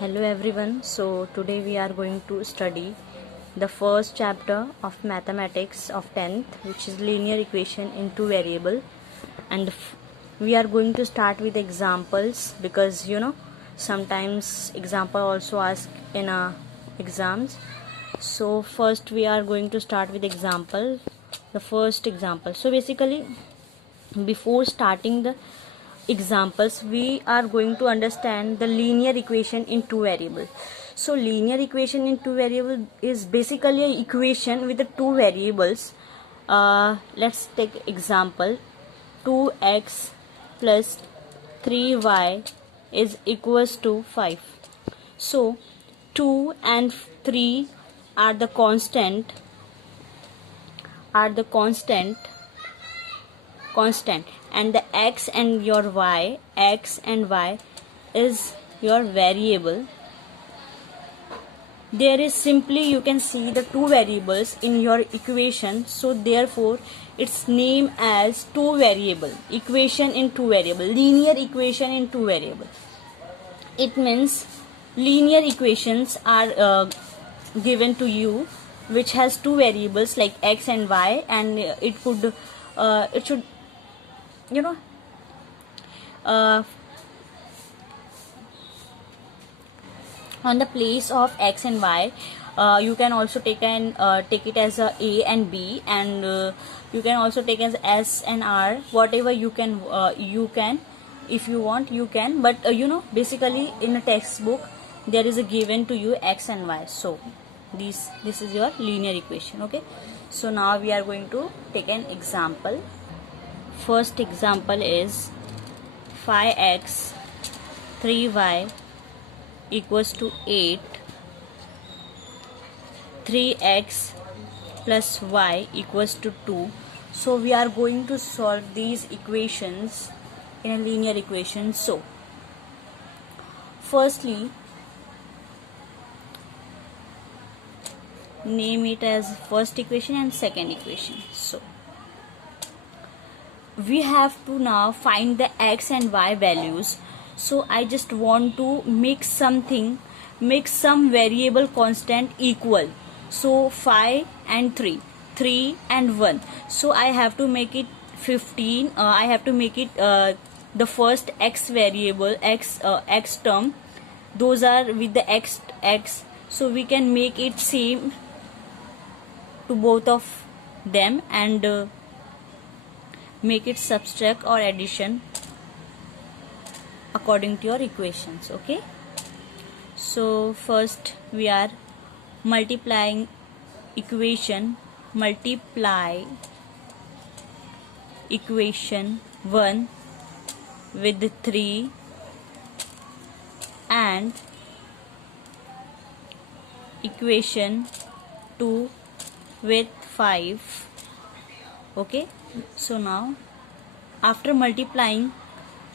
Hello everyone. So today we are going to study the first chapter of mathematics of 10th, which is linear equation in two variable, and we are going to start with examples because sometimes example also ask in exams. So first we are going to start with example, the first example. So basically, before starting the examples, we are going to understand the linear equation in two variable. So linear equation in two variable is basically an equation with the two variables. Let's take example. 2x plus 3y is equals to 5. So 2 and 3 are the constant constant, and the x and y is your variable. There is simply, you can see the two variables in your equation, so therefore it's named as two variable equation in two variable, linear equation in two variable. It means linear equations are given to you which has two variables like x and y, and it should on the place of x and y. You can also take it as a and b, and you can also take as s and r, whatever you can if you want you can, but basically in a textbook there is a given to you x and y. So this is your linear equation. Okay, so now we are going to take an example. First example is 5x 3y equals to 8, 3x plus y equals to 2. So we are going to solve these equations in a linear equation. So firstly, name it as first equation and second equation. So we have to now find the x and y values. So I just want to make some variable constant equal. So 5 and 3 and 1. So I have to make it 15. I have to make it the first x variable, x term. Those are with the x. So we can make it same to both of them and make it subtract or addition according to your equations. Okay, so first we are multiplying equation 1 with 3 and equation 2 with 5. Okay, so now after multiplying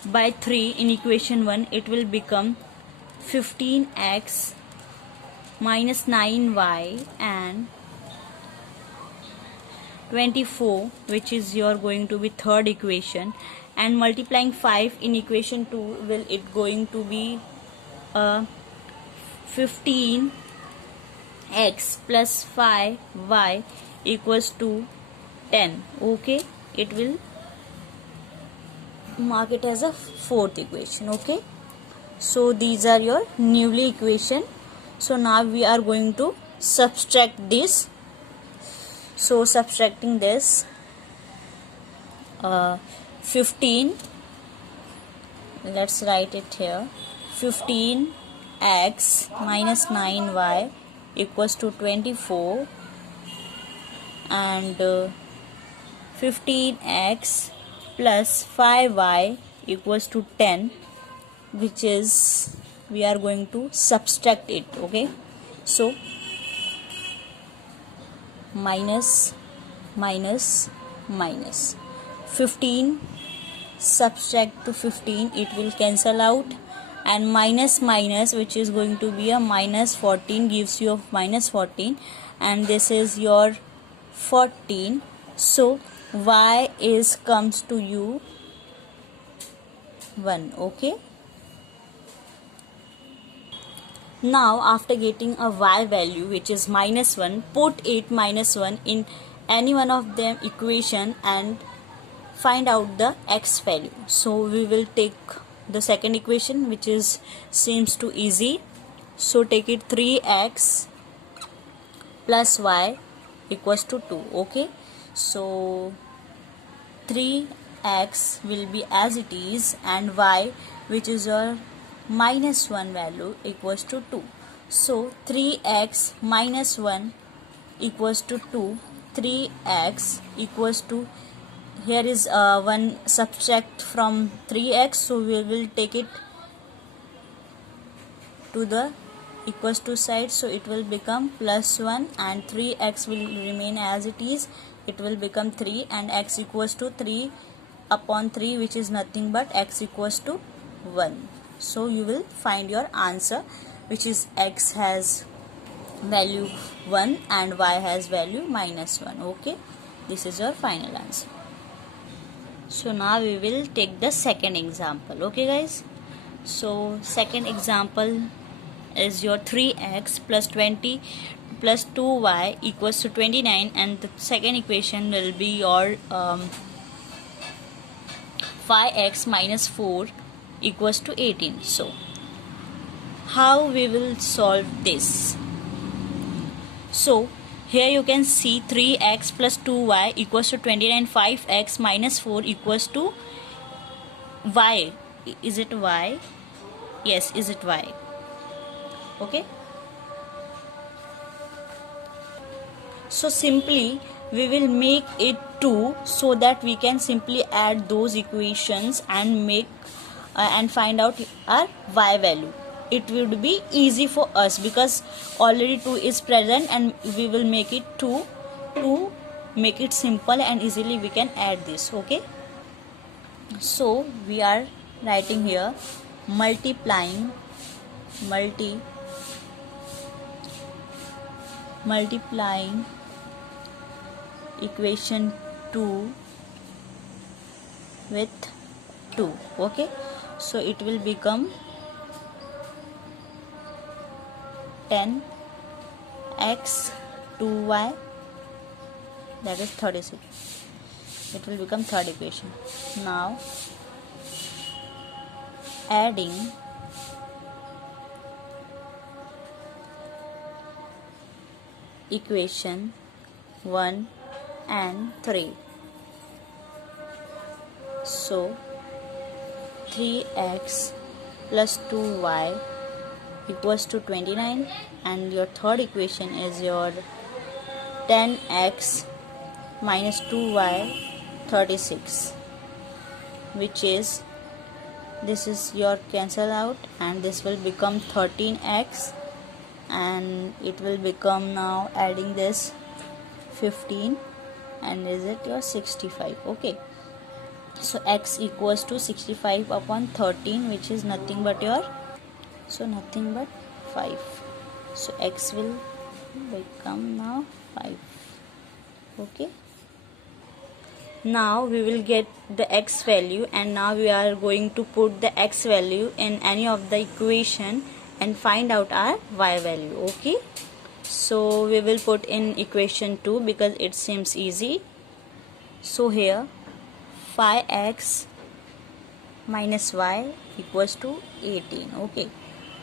by 3 in equation 1, it will become 15x minus 9y and 24, which is your going to be third equation, and multiplying 5 in equation 2 will it going to be 15x plus 5y equals to 10. Okay, it will mark it as a fourth equation. Okay, so these are your newly equation. So now we are going to subtract this. So subtracting this, 15, let's write it here, 15x minus 9y equals to 24 and 15x plus 5y equals to 10, which is we are going to subtract it. Okay, so minus 15 subtract to 15, it will cancel out, and minus which is going to be a minus 14 gives you a minus 14, and this is your 14. So y is comes to you 1. Okay, Now after getting a y value which is -1, put it -1 in any one of them equation and find out the x value. So we will take the second equation, which is seems too easy. So take it 3x plus y equals to 2. Okay, so 3x will be as it is, and y, which is your -1 value, equals to 2. So 3x minus 1 equals to 2. 3x equals to, here is 1 subtract from 3x, so we will take it to the equals to side, so it will become +1, and 3x will remain as it is, it will become 3, and x equals to 3 upon 3, which is nothing but x equals to 1. So you will find your answer, which is x has value 1 and y has value -1. Okay, this is your final answer. So now we will take the second example. Okay guys, so second example is your 3x plus 20 plus 2y equals to 29, and the second equation will be your 5x minus 4 equals to 18. So how we will solve this? So here you can see 3x plus 2y equals to 29, 5x minus 4 equals to y. Is it y? Yes, is it y? Okay, so simply we will make it 2, so that we can simply add those equations and make and find out our y value. It would be easy for us because already 2 is present, and we will make it 2 to make it simple and easily we can add this. Okay, so we are writing here multiplying equation 2 with 2. Okay, so it will become 10x 2y, that is 36. It will become third equation. Now adding equation 1 and 3. So 3x plus 2y equals to 29, and your third equation is your 10x minus 2y 36, which is, this is your cancel out, and this will become 13x, and it will become, now adding this, 15, and is it your 65. Okay, so x equals to 65 upon 13, which is nothing but your, so nothing but 5. So x will become now 5. Okay, now we will get the x value, and now we are going to put the x value in any of the equation and find out our y value. Okay, so we will put in equation 2 because it seems easy. So here 5x minus y equals to 18. Okay,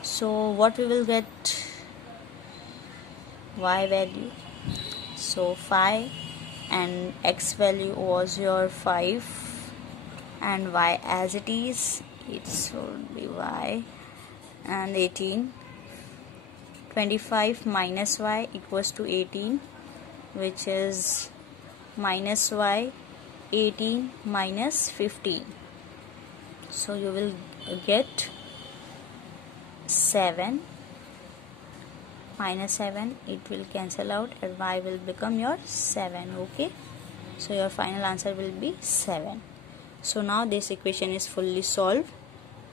so what we will get, y value, so 5, and x value was your 5, and y as it is, it should be y, and 18. 25 minus y equals to 18, which is minus y, 18 minus 15. So you will get 7 minus 7, it will cancel out, and y will become your 7. Okay, so your final answer will be 7. So now this equation is fully solved,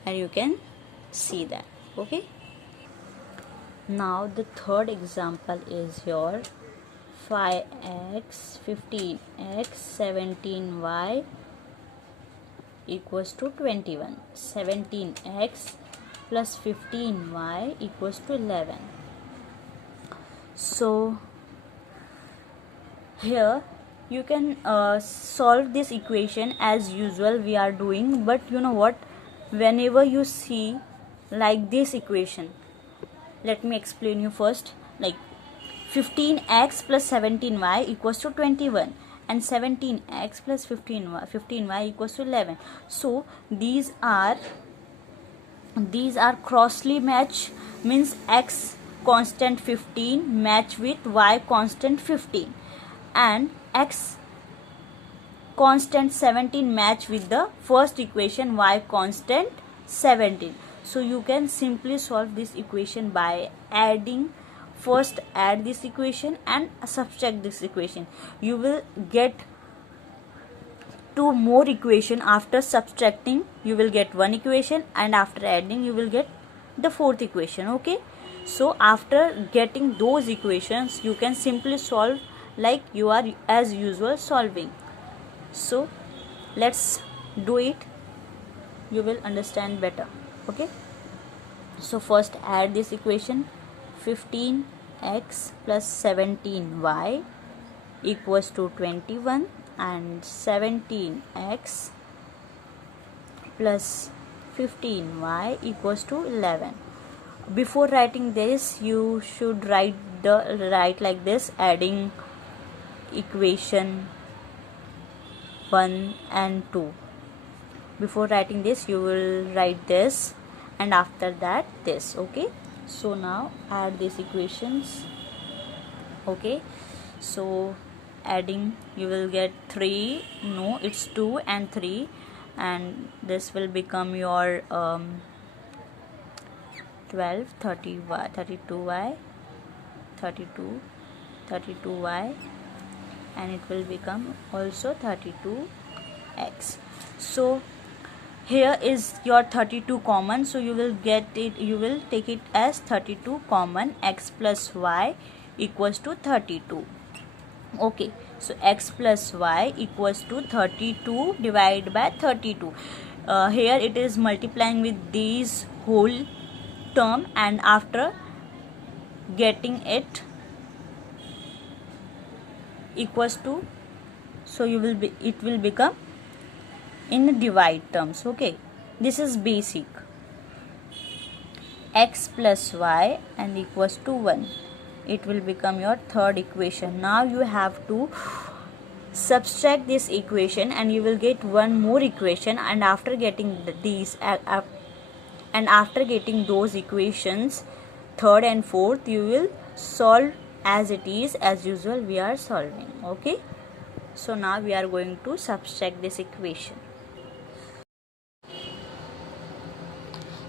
and you can see that. Okay, now the third example is your 5x 15x 17y equals to 21. 17x plus 15y equals to 11. So here you can solve this equation as usual we are doing, but you know what, whenever you see like this equation, let me explain you first. Like 15x plus 17y equals to 21 and 17x plus 15y equals to 11. So these are crossly match, means x constant 15 match with y constant 15 and x constant 17 match with the first equation y constant 17. So you can simply solve this equation by adding, first add this equation and subtract this equation. You will get two more equation. After subtracting you will get one equation, and after adding you will get the fourth equation. Okay, so after getting those equations you can simply solve like you are as usual solving. So let's do it, you will understand better. Okay, so first add this equation. 15x plus 17y equals to 21 and 17x plus 15y equals to 11. Before writing this you should write like this, adding equation 1 and 2. Before writing this you will write this and after that this. Okay, so now add these equations. Okay, so adding you will get 3, no it's 2 and 3, and this will become your 12, 30y, 32y, 32y, and it will become also 32x. So here is your 32 common, so you will get it, you will take it as 32 common. X plus y equals to 32. Okay, so x plus y equals to 32 divided by 32. Here it is multiplying with these whole term, and after getting it equals to, so you will be, it will become in divide terms. Okay, this is basic. X plus y and equals to 1, it will become your third equation. Now you have to subtract this equation and you will get one more equation, and after getting these and after getting those equations, third and fourth, you will solve as it is, as usual we are solving. Okay, so now we are going to subtract this equation.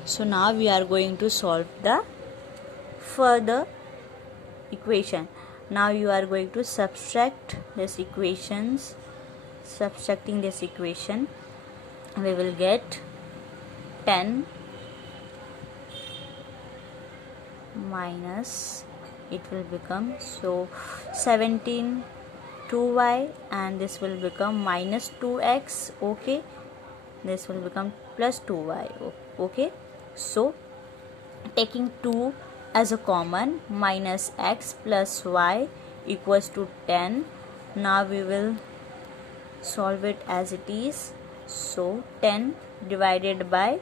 So now we are going to solve the further equation. Now you are going to subtract this equations. Subtracting this equation, we will get 10 minus, it will become, so 17 2y, and this will become minus 2x. Okay, this will become plus 2y. Okay, so taking 2 as a common, minus x plus y equals to 10. Now we will solve it as it is. So 10 divided by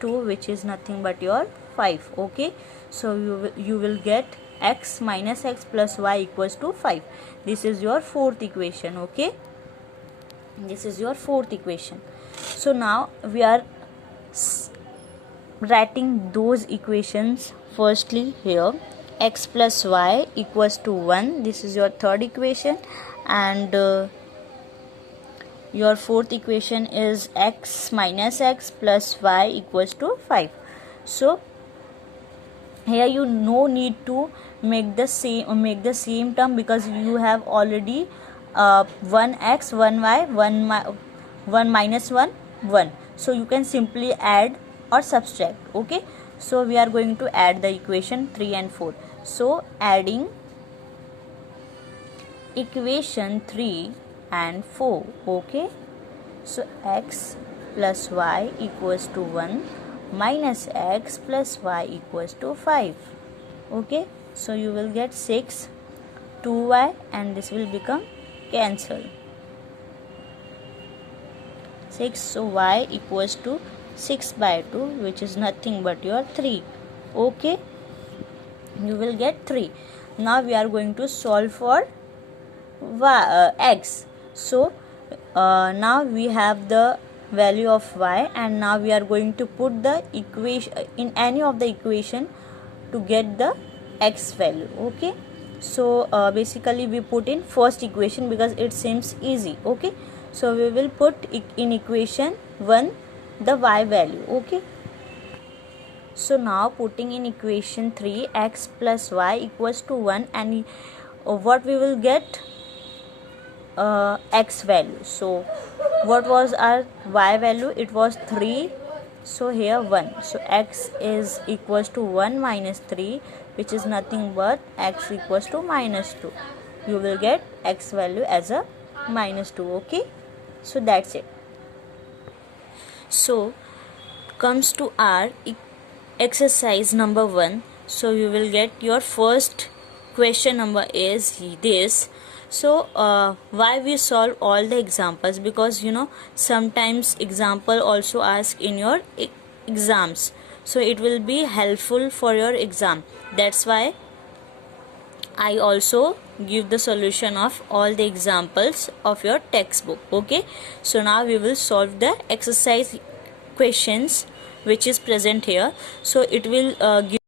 2, which is nothing but your 5. Okay, so you will get x minus x plus y equals to 5. This is your fourth equation. Okay, this is your fourth equation. So now we are writing those equations. Firstly here, x plus y equals to 1, this is your third equation, and your fourth equation is x minus x plus y equals to 5. So here you no need to make the same term, because you have already 1x 1y 1 minus 1 1, so you can simply add or subtract. Okay, so we are going to add the equation 3 and 4. So adding equation 3 and 4. Okay, so x plus y equals to 1 minus x plus y equals to 5. Okay, so you will get 6 2y and this will become cancel. 6, so y equals to 6 by 2, which is nothing but your 3. Okay, you will get 3. Now we are going to solve for x. So now we have the value of y, and now we are going to put the equation in any of the equation to get the x value. Okay, so basically we put in first equation because it seems easy. Okay, so we will put in equation 1 the y value. Okay, so now putting in equation 3, x plus y equals to 1, and what we will get x value. So what was our y value? It was 3, so here 1. So x is equals to 1 minus 3, which is nothing but x equals to minus 2. You will get x value as a minus 2. Okay, so that's it. So comes to our exercise number 1. So you will get your first question number is this. So why we solve all the examples? Because sometimes example also ask in your exams, so it will be helpful for your exam. That's why I also give the solution of all the examples of your textbook. Okay, so now we will solve the exercise questions which is present here. So it will give